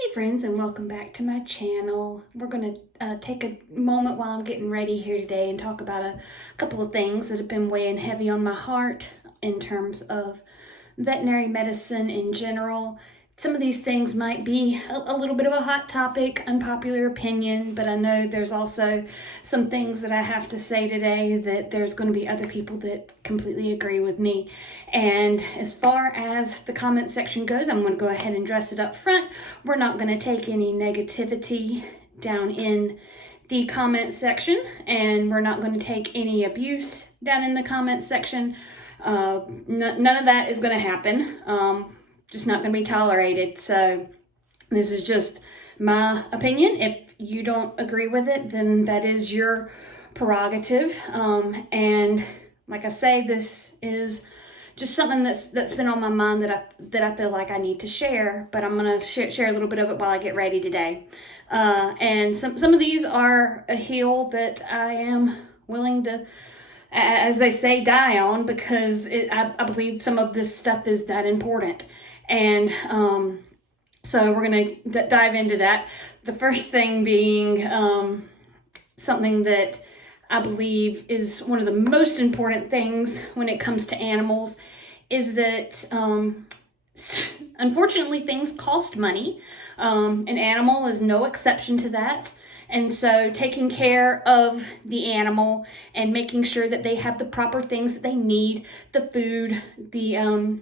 Hey friends, and welcome back to my channel. We're going to take a moment while I'm getting ready here today and talk about a couple of things that have been weighing heavy on my heart in terms of veterinary medicine in general. Some of these things might be a little bit of a hot topic, unpopular opinion, but I know there's also some things that I have to say today that there's going to be other people that completely agree with me. And as far as the comment section goes, I'm going to go ahead and dress it up front. We're not going to take any negativity down in the comment section, and we're not going to take any abuse down in the comment section. None of that is going to happen. Just not going to be tolerated. So this is just my opinion. If you don't agree with it, then that is your prerogative. And like I say, this is just something that's been on my mind that I feel like I need to share. But I'm going to share a little bit of it while I get ready today. And some of these are a hill that I am willing to, as they say, die on, because I believe some of this stuff is that important. And so we're going to dive into that. The first thing being something that I believe is one of the most important things when it comes to animals is that unfortunately things cost money. An animal is no exception to that. And so taking care of the animal and making sure that they have the proper things that they need, the food, the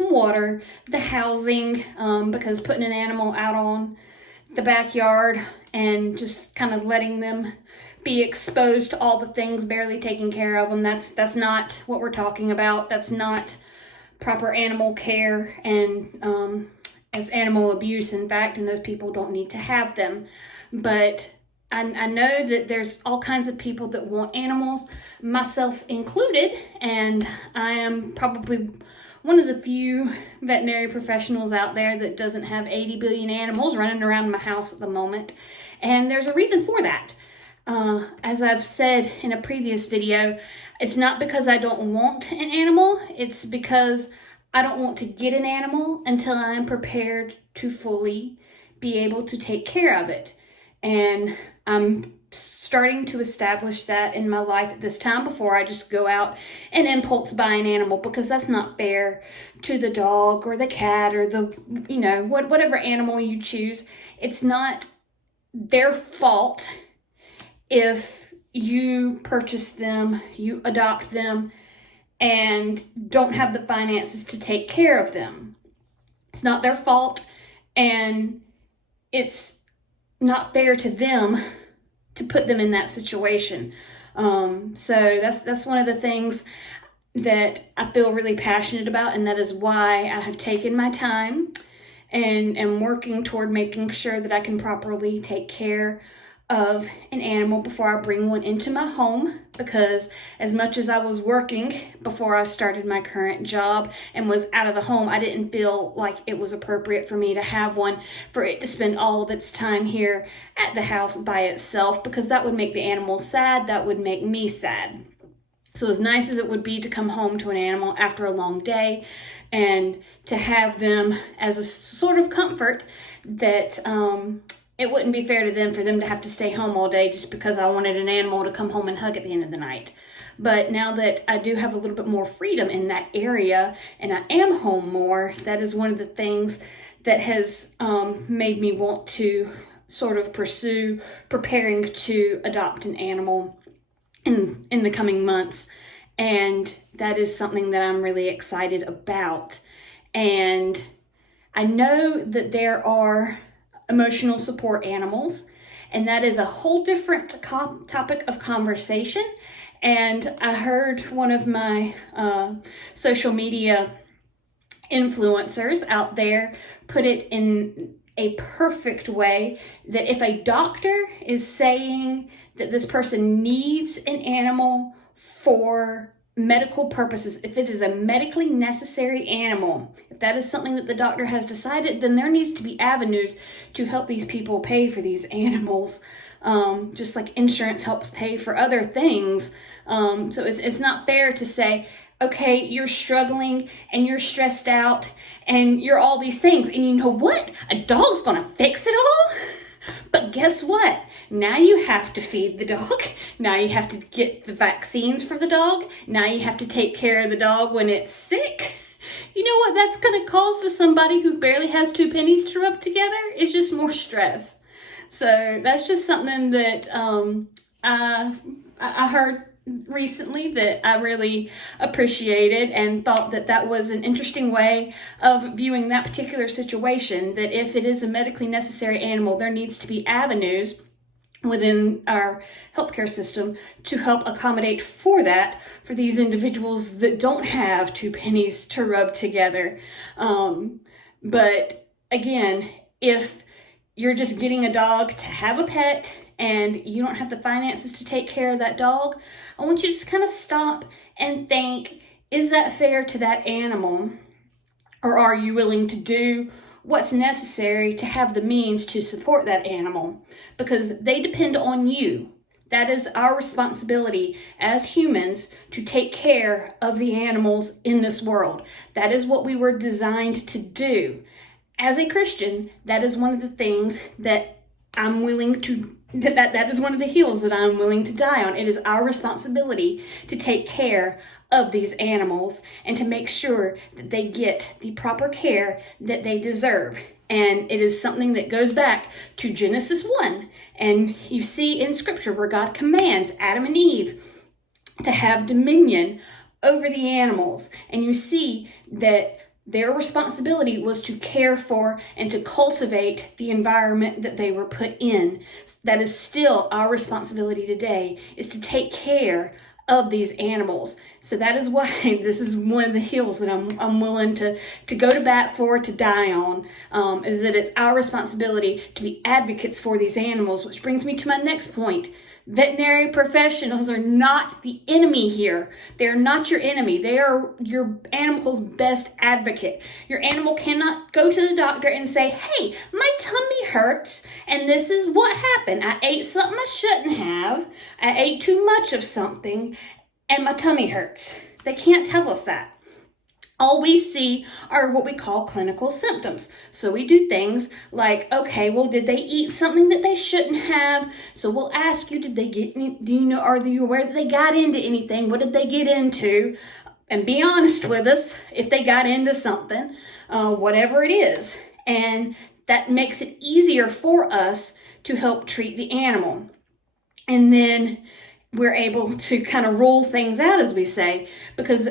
water, the housing, because putting an animal out on the backyard and just kind of letting them be exposed to all the things, barely taking care of them, that's not what we're talking about. That's not proper animal care, and as animal abuse, in fact, and those people don't need to have them. But I know that there's all kinds of people that want animals, myself included, and I am probably one of the few veterinary professionals out there that doesn't have 80 billion animals running around my house at the moment. And there's a reason for that. As I've said in a previous video, it's not because I don't want an animal. It's because I don't want to get an animal until I am prepared to fully be able to take care of it. And I'm starting to establish that in my life at this time before I just go out and impulse buy an animal, because that's not fair to the dog or the cat or the, whatever animal you choose. It's not their fault if you purchase them, you adopt them, and don't have the finances to take care of them. It's not their fault, and it's not fair to them to put them in that situation. So that's one of the things that I feel really passionate about, and that is why I have taken my time and am working toward making sure that I can properly take care of an animal before I bring one into my home. Because as much as I was working before I started my current job and was out of the home, I didn't feel like it was appropriate for me to have one, for it to spend all of its time here at the house by itself, because that would make the animal sad, that would make me sad. So as nice as it would be to come home to an animal after a long day and to have them as a sort of comfort, that it wouldn't be fair to them for them to have to stay home all day just because I wanted an animal to come home and hug at the end of the night. But now that I do have a little bit more freedom in that area and I am home more, that is one of the things that has made me want to sort of pursue preparing to adopt an animal in the coming months. And that is something that I'm really excited about. And I know that there are emotional support animals, and that is a whole different topic of conversation. And I heard one of my social media influencers out there put it in a perfect way, that if a doctor is saying that this person needs an animal for medical purposes, if it is a medically necessary animal, if that is something that the doctor has decided, then there needs to be avenues to help these people pay for these animals, just like insurance helps pay for other things. So it's not fair to say, Okay, you're struggling and you're stressed out and you're all these things. And you know what? A dog's gonna fix it all. But guess what? Now you have to feed the dog. Now you have to get the vaccines for the dog. Now you have to take care of the dog when it's sick. You know what that's going to cause to somebody who barely has 2 pennies to rub together? It's just more stress. So that's just something that I heard recently that I really appreciated and thought that that was an interesting way of viewing that particular situation, that if it is a medically necessary animal, there needs to be avenues within our healthcare system to help accommodate for that, for these individuals that don't have 2 pennies to rub together. But again, if you're just getting a dog to have a pet and you don't have the finances to take care of that dog, I want you to just kind of stop and think, is that fair to that animal? Or are you willing to do what's necessary to have the means to support that animal? Because they depend on you. That is our responsibility as humans, to take care of the animals in this world. That is what we were designed to do. As a Christian, that is one of the things that I'm willing to, that is one of the hills that I'm willing to die on. It is our responsibility to take care of these animals and to make sure that they get the proper care that they deserve. And it is something that goes back to Genesis 1. And you see in Scripture where God commands Adam and Eve to have dominion over the animals. And you see that their responsibility was to care for and to cultivate the environment that they were put in. That is still our responsibility today, is to take care of these animals. So that is why this is one of the hills that I'm willing to go to bat for, to die on, is that it's our responsibility to be advocates for these animals, which brings me to my next point. Veterinary professionals are not the enemy here. They're not your enemy. They are your animal's best advocate. Your animal cannot go to the doctor and say, hey, my tummy hurts and this is what happened. I ate something I shouldn't have. I ate too much of something and my tummy hurts. They can't tell us that. All we see are what we call clinical symptoms. So we do things like, okay, well, did they eat something that they shouldn't have? So we'll ask you, did they get any, do you know, are you aware that they got into anything? What did they get into? And be honest with us if they got into something, whatever it is. And that makes it easier for us to help treat the animal. And then we're able to kind of rule things out, as we say, because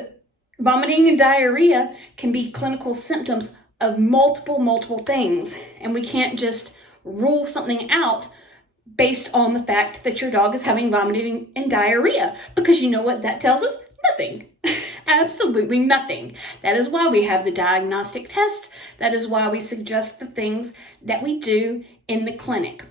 vomiting and diarrhea can be clinical symptoms of multiple things. And we can't just rule something out based on the fact that your dog is having vomiting and diarrhea. Because you know what that tells us? Nothing. Absolutely nothing. That is why we have the diagnostic test. That is why we suggest the things that we do in the clinic.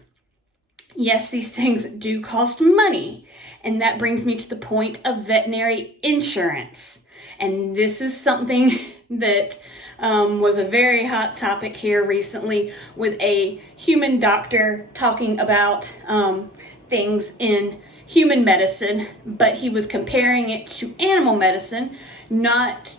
Yes, these things do cost money. And that brings me to the point of veterinary insurance. And this is something that was a very hot topic here recently, with a human doctor talking about things in human medicine, but he was comparing it to animal medicine, not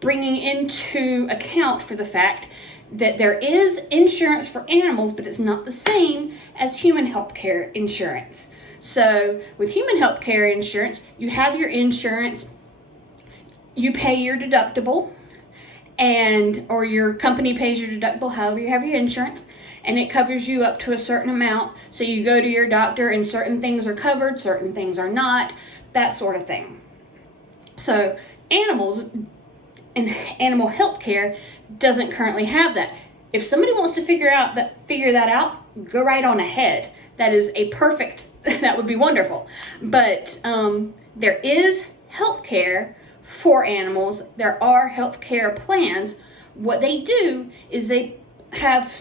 bringing into account for the fact that there is insurance for animals, but it's not the same as human healthcare insurance. So with human healthcare insurance, you have your insurance, you pay your deductible, or your company pays your deductible, however you have your insurance, and it covers you up to a certain amount. So you go to your doctor and certain things are covered, certain things are not, that sort of thing. So animals and animal health care doesn't currently have that. If somebody wants to figure that out, go right on ahead. That is that would be wonderful. But there is health care for animals. There are health care plans. What they do is they have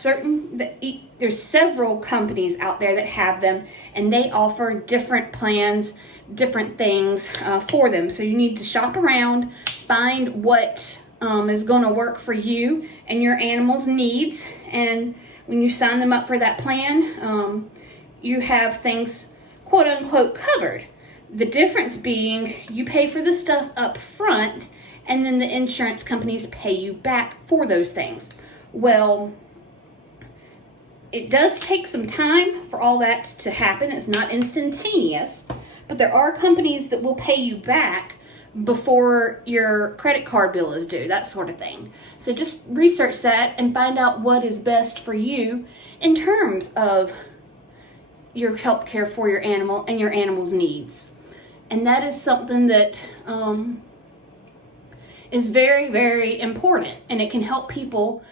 there's several companies out there that have them, and they offer different plans, different things for them. So you need to shop around, find what is going to work for you and your animal's needs. And when you sign them up for that plan, you have things quote unquote covered. The difference being you pay for the stuff up front and then the insurance companies pay you back for those things. Well, it does take some time for all that to happen. It's not instantaneous, but there are companies that will pay you back before your credit card bill is due, that sort of thing. So just research that and find out what is best for you in terms of your health care for your animal and your animal's needs. And that is something that is very, very important, and it can help people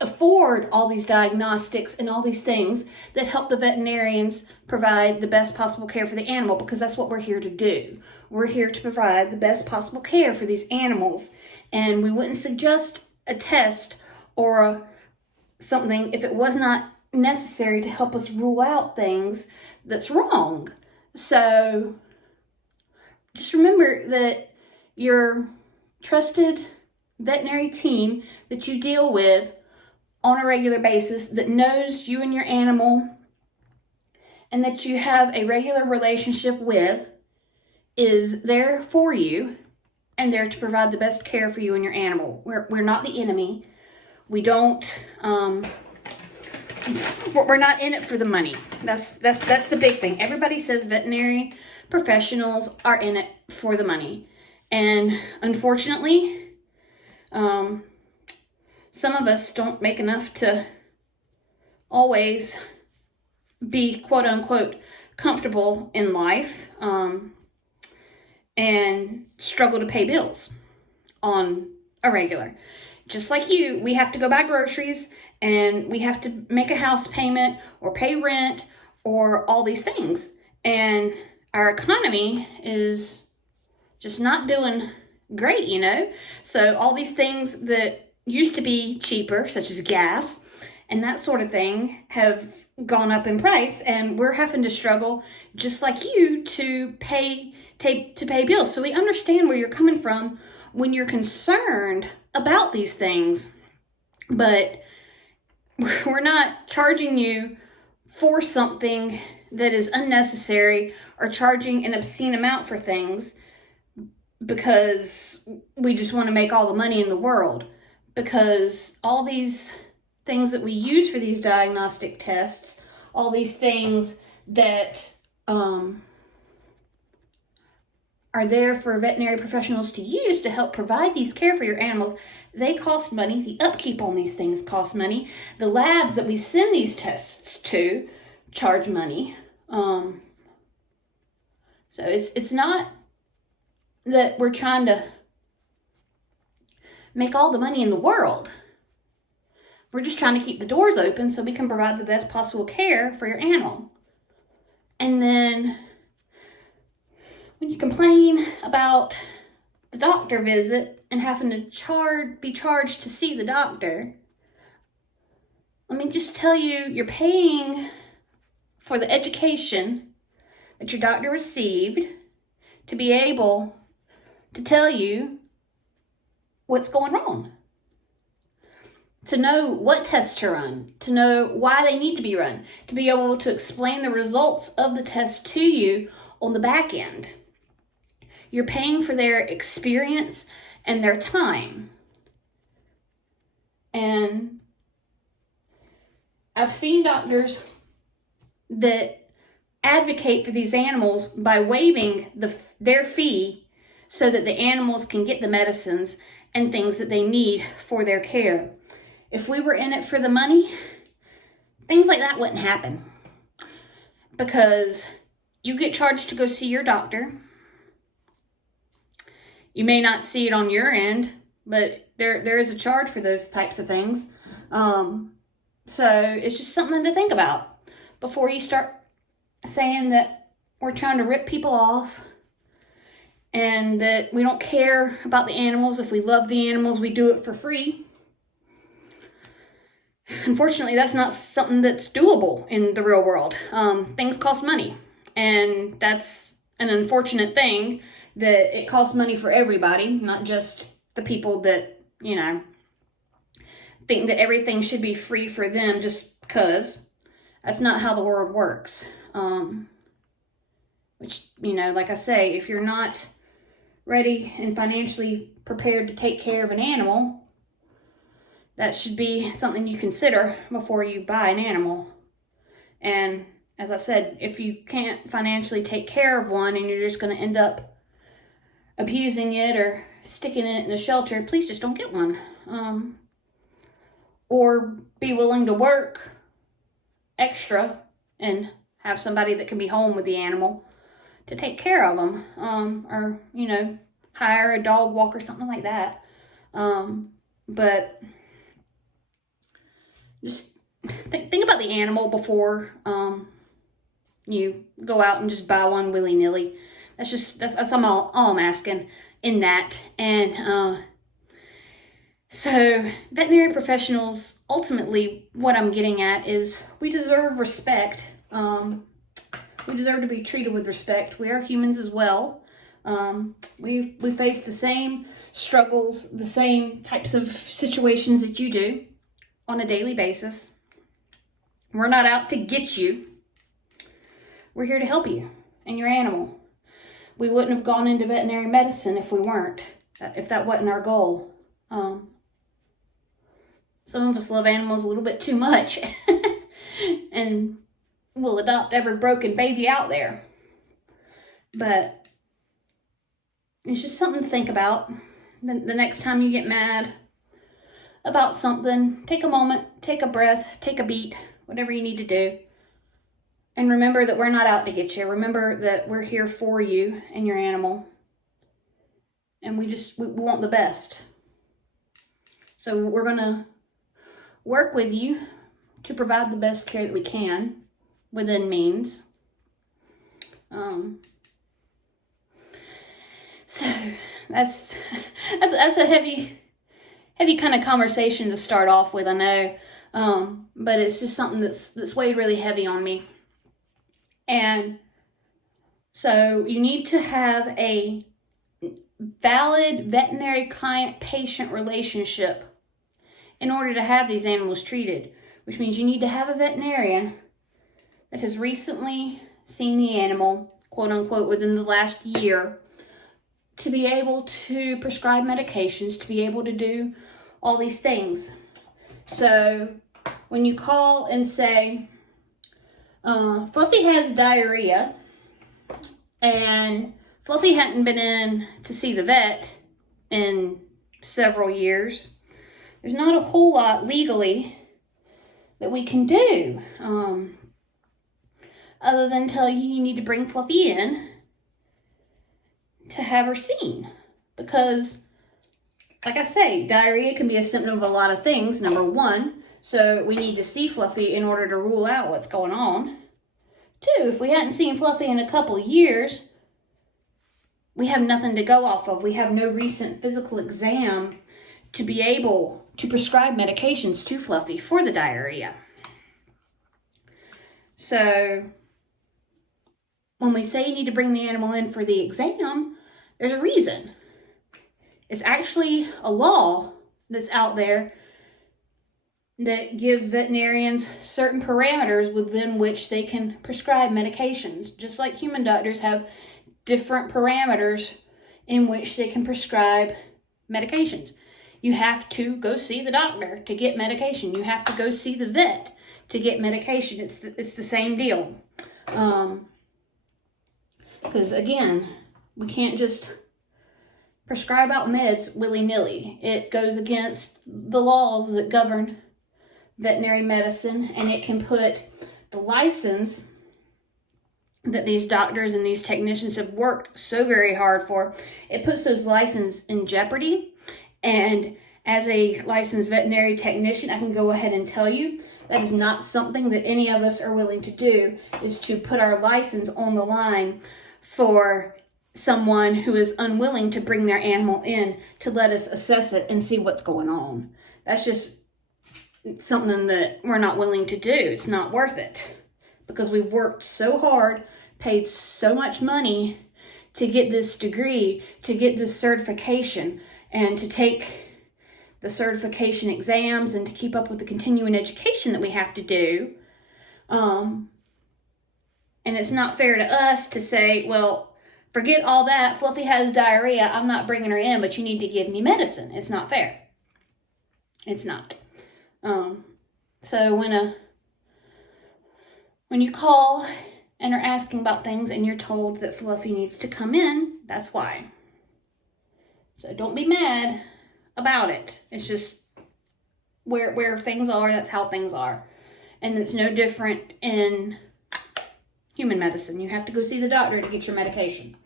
afford all these diagnostics and all these things that help the veterinarians provide the best possible care for the animal, because that's what we're here to do. We're here to provide the best possible care for these animals, and we wouldn't suggest a test or something if it was not necessary to help us rule out things that's wrong. So just remember that your trusted veterinary team that you deal with on a regular basis, that knows you and your animal and that you have a regular relationship with, is there for you and there to provide the best care for you and your animal. We're not the enemy. We don't we're not in it for the money. That's the big thing. Everybody says veterinary professionals are in it for the money. And unfortunately, some of us don't make enough to always be quote unquote comfortable in life, and struggle to pay bills on a regular. Just like you, we have to go buy groceries and we have to make a house payment or pay rent or all these things. And our economy is just not doing great, you know? So all these things that used to be cheaper, such as gas and that sort of thing, have gone up in price, and we're having to struggle just like you to pay bills. So we understand where you're coming from when you're concerned about these things, but we're not charging you for something that is unnecessary or charging an obscene amount for things because we just want to make all the money in the world. Because all these things that we use for these diagnostic tests, all these things that are there for veterinary professionals to use to help provide these care for your animals, they cost money. The upkeep on these things costs money. The labs that we send these tests to charge money. So it's not that we're trying to make all the money in the world. We're just trying to keep the doors open so we can provide the best possible care for your animal. And then when you complain about the doctor visit and having to be charged to see the doctor, let me just tell you, you're paying for the education that your doctor received to be able to tell you what's going wrong, to know what tests to run, to know why they need to be run, to be able to explain the results of the test to you on the back end. You're paying for their experience and their time. And I've seen doctors that advocate for these animals by waiving their fee so that the animals can get the medicines and things that they need for their care. If we were in it for the money, things like that wouldn't happen. Because you get charged to go see your doctor. You may not see it on your end, but there is a charge for those types of things. So it's just something to think about before you start saying that we're trying to rip people off and that we don't care about the animals. If we love the animals, we do it for free. Unfortunately, that's not something that's doable in the real world. Things cost money, and that's an unfortunate thing, that it costs money for everybody, not just the people that, you know, think that everything should be free for them just because. That's not how the world works. which, like I say, if you're not ready and financially prepared to take care of an animal, that should be something you consider before you buy an animal. And as I said, if you can't financially take care of one and you're just going to end up abusing it or sticking it in a shelter, please just don't get one. Or be willing to work extra and have somebody that can be home with the animal to take care of them. Or, hire a dog walker, something like that. But just think about the animal before you go out and just buy one willy-nilly. That's all I'm asking in that. And so veterinary professionals, ultimately what I'm getting at is we deserve respect. We deserve to be treated with respect. We are humans as well. We face the same struggles, the same types of situations that you do on a daily basis. We're not out to get you. We're here to help you and your animal. We wouldn't have gone into veterinary medicine if we weren't, if that wasn't our goal. Some of us love animals a little bit too much and will adopt every broken baby out there. But it's just something to think about. The next time you get mad about something, take a moment, take a breath, take a beat, whatever you need to do. And remember that we're not out to get you. Remember that we're here for you and your animal. And we want the best. So we're going to work with you to provide the best care that we can within means. So that's a heavy kind of conversation to start off with, I know. But it's just something that's weighed really heavy on me. And so you need to have a valid veterinary client-patient relationship in order to have these animals treated, which means you need to have a veterinarian that has recently seen the animal, quote unquote, within the last year, to be able to prescribe medications, to be able to do all these things. So when you call and say, Fluffy has diarrhea, and Fluffy hadn't been in to see the vet in several years, there's not a whole lot legally that we can do, other than tell you need to bring Fluffy in to have her seen. Because, like I say, diarrhea can be a symptom of a lot of things, number one. So we need to see Fluffy in order to rule out what's going on. Two, if we hadn't seen Fluffy in a couple years, we have nothing to go off of. We have no recent physical exam to be able to prescribe medications to Fluffy for the diarrhea. So when we say you need to bring the animal in for the exam, there's a reason. It's actually a law that's out there that gives veterinarians certain parameters within which they can prescribe medications. Just like human doctors have different parameters in which they can prescribe medications. You have to go see the doctor to get medication. You have to go see the vet to get medication. It's the same deal. Because again, we can't just prescribe out meds willy-nilly. It goes against the laws that govern veterinary medicine, and it can put the license that these doctors and these technicians have worked so very hard for, it puts those licenses in jeopardy. And as a licensed veterinary technician, I can go ahead and tell you that is not something that any of us are willing to do, is to put our license on the line for someone who is unwilling to bring their animal in to let us assess it and see what's going on. That's just something that we're not willing to do. It's not worth it, because we've worked so hard, paid so much money to get this degree, to get this certification, and to take the certification exams and to keep up with the continuing education that we have to do. And it's not fair to us to say, well, forget all that. Fluffy has diarrhea. I'm not bringing her in, but you need to give me medicine. It's not fair. It's not. So when you call and are asking about things and you're told that Fluffy needs to come in, that's why. So don't be mad about it. It's just where things are, that's how things are. And it's no different in human medicine. You have to go see the doctor to get your medication.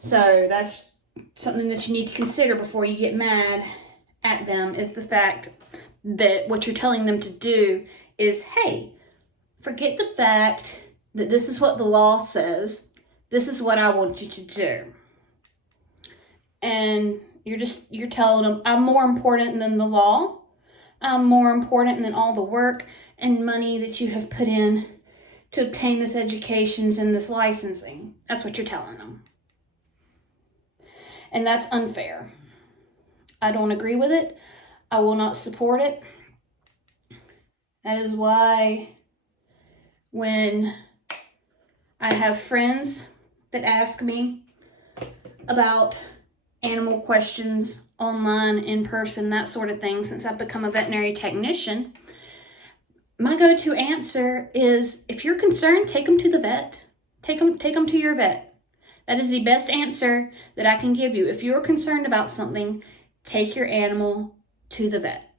So that's something that you need to consider before you get mad at them, is the fact that what you're telling them to do is, hey, forget the fact that this is what the law says. This is what I want you to do. And you're telling them, I'm more important than the law. I'm more important than all the work and money that you have put in to obtain this education and this licensing. That's what you're telling them. And that's unfair. I don't agree with it. I will not support it. That is why when I have friends that ask me about animal questions online, in person, that sort of thing, since I've become a veterinary technician, my go-to answer is, if you're concerned, take them to the vet. Take them to your vet. That is the best answer that I can give you. If you're concerned about something, take your animal to the vet.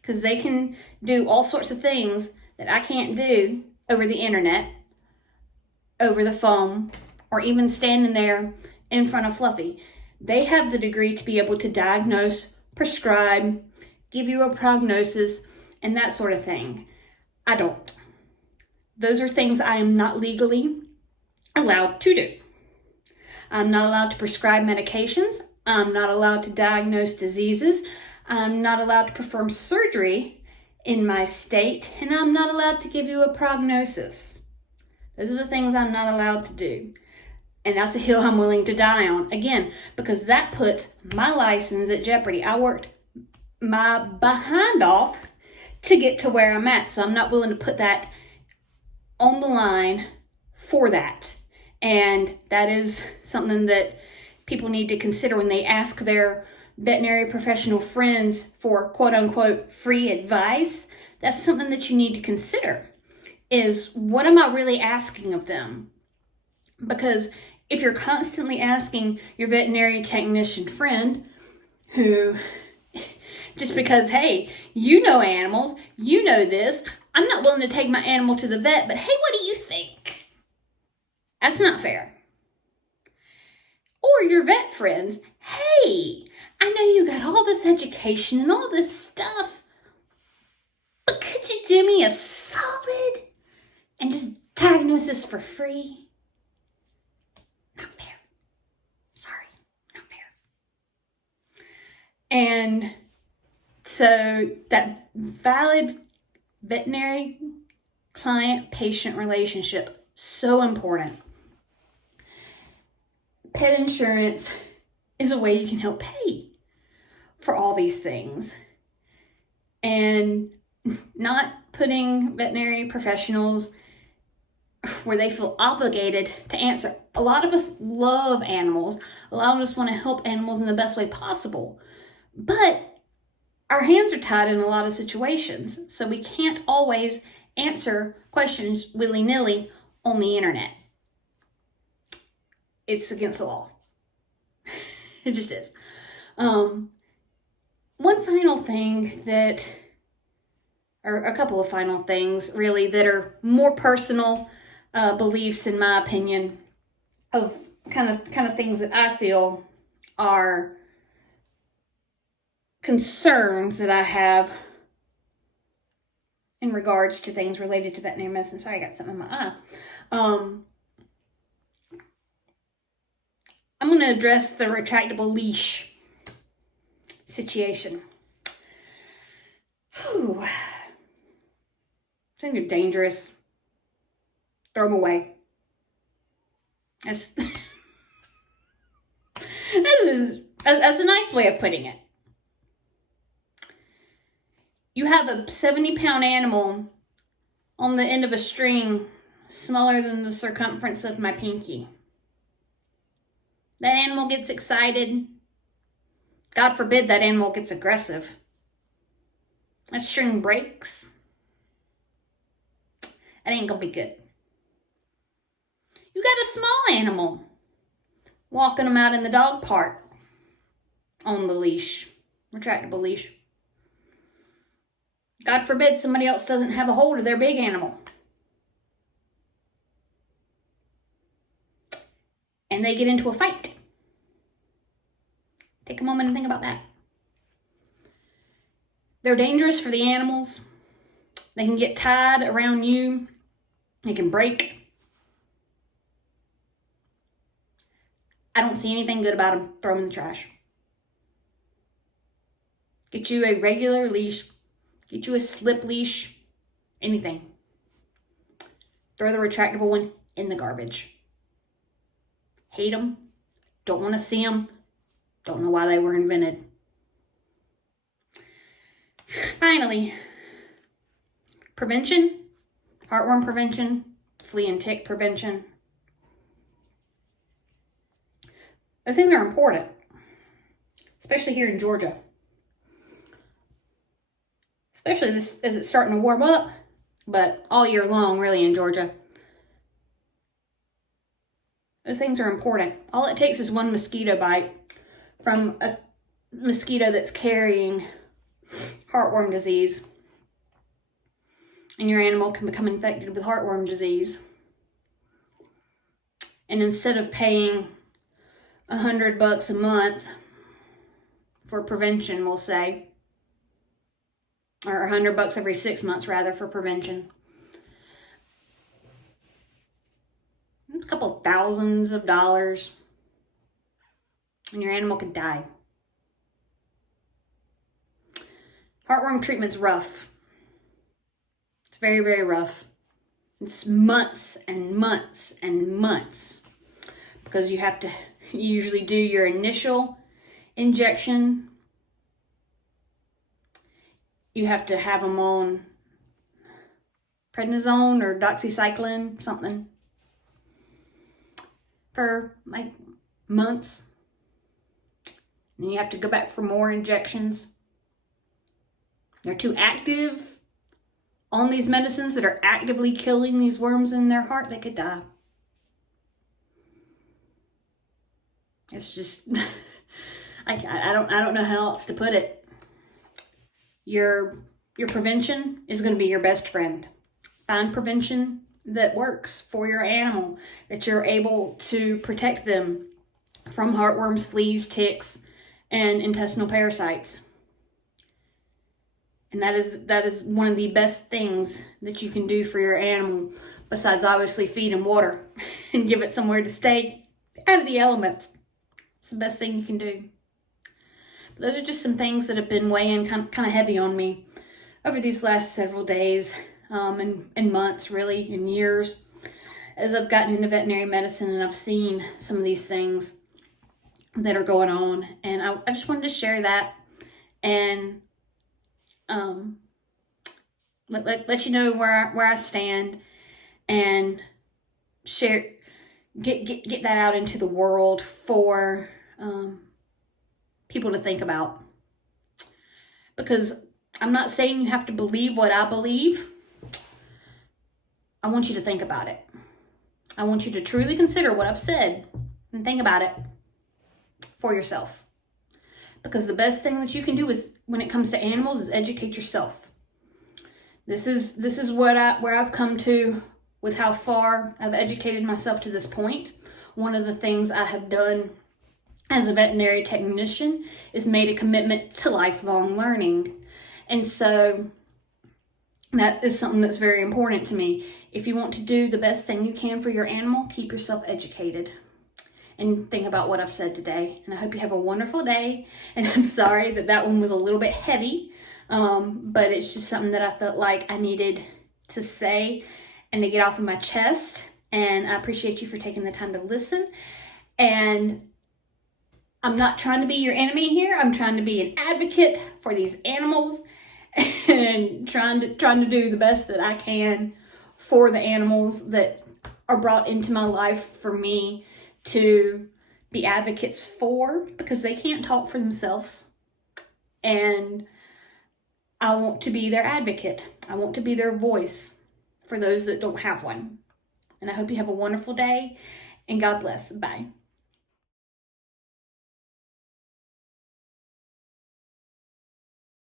Because they can do all sorts of things that I can't do over the internet, over the phone, or even standing there in front of Fluffy. They have the degree to be able to diagnose, prescribe, give you a prognosis, and that sort of thing. I don't. Those are things I am not legally allowed to do. I'm not allowed to prescribe medications. I'm not allowed to diagnose diseases. I'm not allowed to perform surgery in my state, and I'm not allowed to give you a prognosis. Those are the things I'm not allowed to do. And that's a hill I'm willing to die on. Again, because that puts my license at jeopardy. I worked my behind off to get to where I'm at. So I'm not willing to put that on the line for that. And that is something that people need to consider when they ask their veterinary professional friends for quote unquote free advice. That's something that you need to consider, is what am I really asking of them? Because if you're constantly asking your veterinary technician friend, who, just because, hey, you know animals, you know this, I'm not willing to take my animal to the vet, but hey, what do you think? That's not fair. Or your vet friends, hey, I know you got all this education and all this stuff, but could you do me a solid and just diagnose this for free? Not fair. Sorry, not fair. And so that valid veterinary client-patient relationship, so important. Pet insurance is a way you can help pay for all these things. And not putting veterinary professionals where they feel obligated to answer. A lot of us love animals. A lot of us want to help animals in the best way possible. But our hands are tied in a lot of situations. So we can't always answer questions willy-nilly on the internet. It's against the law. It just is. One final thing or a couple of final things really, that are more personal beliefs, in my opinion, of kind of things that I feel are concerns that I have in regards to things related to veterinary medicine. Sorry, I got something in my eye. I'm going to address the retractable leash situation. Whew. I think they're dangerous. Throw them away. That's a nice way of putting it. You have a 70-pound animal on the end of a string smaller than the circumference of my pinky. That animal gets excited. God forbid that animal gets aggressive. That string breaks. That ain't gonna be good. You got a small animal, walking them out in the dog park on the leash, retractable leash. God forbid somebody else doesn't have a hold of their big animal. And they get into a fight. Take a moment and think about that. They're dangerous for the animals. They can get tied around you. They can break. I don't see anything good about them. Throw them in the trash. Get you a regular leash. Get you a slip leash. Anything. Throw the retractable one in the garbage. Hate them. Don't want to see them. Don't know why they were invented. Finally, prevention, heartworm prevention, flea and tick prevention. Those things are important, especially here in Georgia. Especially this, as it's starting to warm up, but all year long, really, in Georgia. Those things are important. All it takes is one mosquito bite from a mosquito that's carrying heartworm disease, and your animal can become infected with heartworm disease. And instead of paying $100 a month for prevention, we'll say, or $100 every 6 months rather for prevention, it's a couple thousands of dollars, and your animal could die. Heartworm treatment's rough. It's very, very rough. It's months and months and months, because you have to usually do your initial injection. You have to have them on prednisone or doxycycline, something, for like months. Then you have to go back for more injections. They're too active on these medicines that are actively killing these worms in their heart. They could die. It's just, I don't know how else to put it. Your prevention is going to be your best friend. Find prevention that works for your animal, that you're able to protect them from heartworms, fleas, ticks, and intestinal parasites. And that is one of the best things that you can do for your animal, besides obviously feed and water and give it somewhere to stay out of the elements. It's the best thing you can do. But those are just some things that have been weighing kind of heavy on me over these last several days, and months, really, and years, as I've gotten into veterinary medicine and I've seen some of these things that are going on. And I just wanted to share that and let you know where I stand, and share, get that out into the world for people to think about. Because I'm not saying you have to believe what I believe. I want you to think about it. I want you to truly consider what I've said and think about it for yourself. Because the best thing that you can do is, when it comes to animals, is educate yourself. This is where I've come to with how far I've educated myself to this point. One of the things I have done as a veterinary technician is made a commitment to lifelong learning. And so that is something that's very important to me. If you want to do the best thing you can for your animal, keep yourself educated. And think about what I've said today. And I hope you have a wonderful day. And I'm sorry that one was a little bit heavy. But it's just something that I felt like I needed to say and to get off of my chest. And I appreciate you for taking the time to listen. And I'm not trying to be your enemy here. I'm trying to be an advocate for these animals and trying to do the best that I can for the animals that are brought into my life for me to be advocates for, because they can't talk for themselves. And I want to be their advocate. I want to be their voice for those that don't have one. And I hope you have a wonderful day, and God bless. Bye.